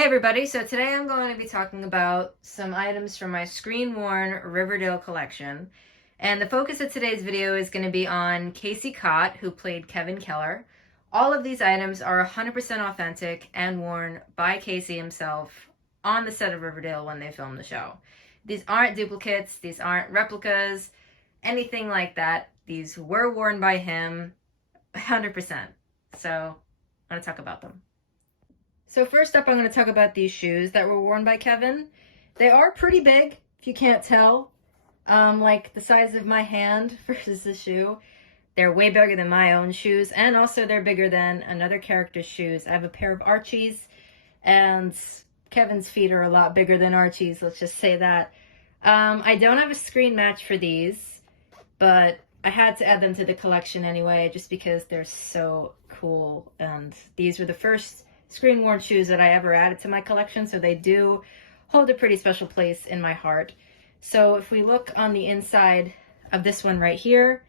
Hey everybody, so today I'm going to be talking about some items from my screen-worn Riverdale collection. And the focus of today's video is going to be on Casey Cott, who played Kevin Keller. All of these items are 100% authentic and worn by Casey himself on the set of Riverdale when they filmed the show. These aren't duplicates, these aren't replicas, anything like that. These were worn by him 100%. So I'm going to talk about them. So first up, I'm going to talk about these shoes that were worn by Kevin. They are pretty big, if you can't tell. Like the size of my hand versus the shoe. They're way bigger than my own shoes, and also they're bigger than another character's shoes. I have a pair of Archie's, and Kevin's feet are a lot bigger than Archie's, let's just say that. I don't have a screen match for these, but I had to add them to the collection anyway, just because they're so cool. And these were the first screen-worn shoes that I ever added to my collection, so they do hold a pretty special place in my heart. So if we look on the inside of this one right here,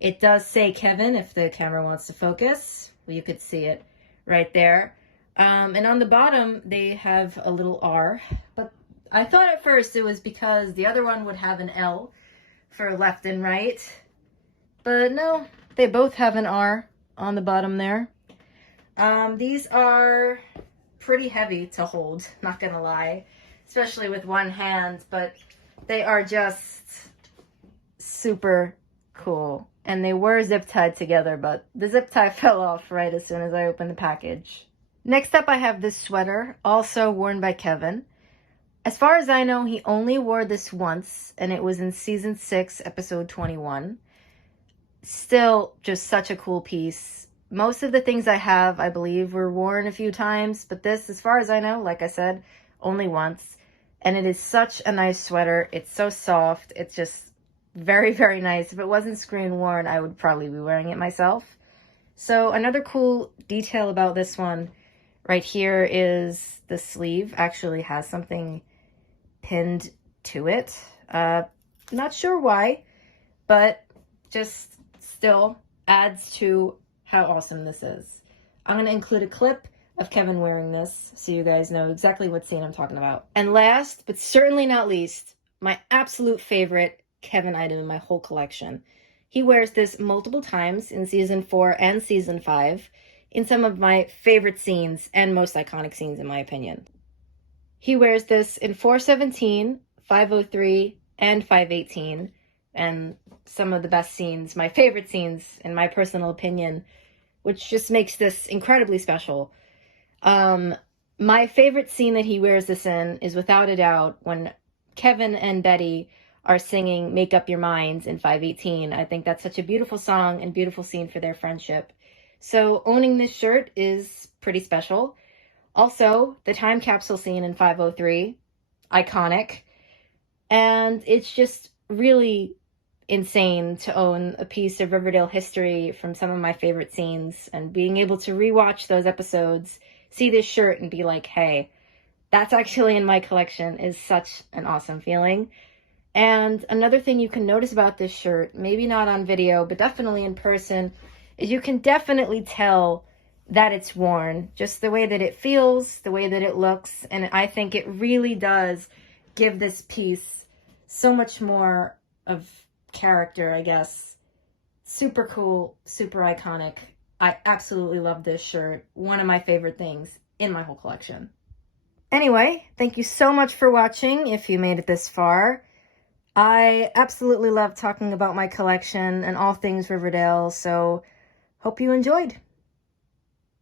it does say Kevin, if the camera wants to focus. Well, you could see it right there. And on the bottom, they have a little R, but I thought at first it was because the other one would have an L for left and right, but no, they both have an R on the bottom there. These are pretty heavy to hold, not gonna lie, especially with one hand, but they are just super cool. And they were zip tied together, but the zip tie fell off right as soon as I opened the package. Next up, I have this sweater, also worn by Kevin. As far as I know, he only wore this once, and it was in season 6, episode 21. Still, just such a cool piece. Most of the things I have, I believe, were worn a few times, but this, as far as I know, like I said, only once. And it is such a nice sweater. It's so soft. It's just very, very nice. If it wasn't screen worn, I would probably be wearing it myself. So another cool detail about this one right here is the sleeve actually has something pinned to it. Not sure why, but just still adds to how awesome this is. I'm going to include a clip of Kevin wearing this so you guys know exactly what scene I'm talking about. And last, but certainly not least, my absolute favorite Kevin item in my whole collection. He wears this multiple times in season 4 and season 5 in some of my favorite scenes and most iconic scenes in my opinion. He wears this in 417, 503, and 518, and some of the best scenes, my favorite scenes in my personal opinion, which just makes this incredibly special. My favorite scene that he wears this in is without a doubt when Kevin and Betty are singing Make Up Your Minds in 518. I think that's such a beautiful song and beautiful scene for their friendship. So owning this shirt is pretty special. Also, the time capsule scene in 503, iconic. And it's just really insane to own a piece of Riverdale history from some of my favorite scenes, and being able to rewatch those episodes, see this shirt and be like, hey, that's actually in my collection is such an awesome feeling. And another thing you can notice about this shirt, maybe not on video, but definitely in person, is you can definitely tell that it's worn. Just the way that it feels, the way that it looks, and I think it really does give this piece so much more of character, I guess. Super cool, super iconic. I absolutely love this shirt. One of my favorite things in my whole collection. Anyway, thank you so much for watching if you made it this far. I absolutely love talking about my collection and all things Riverdale, so hope you enjoyed.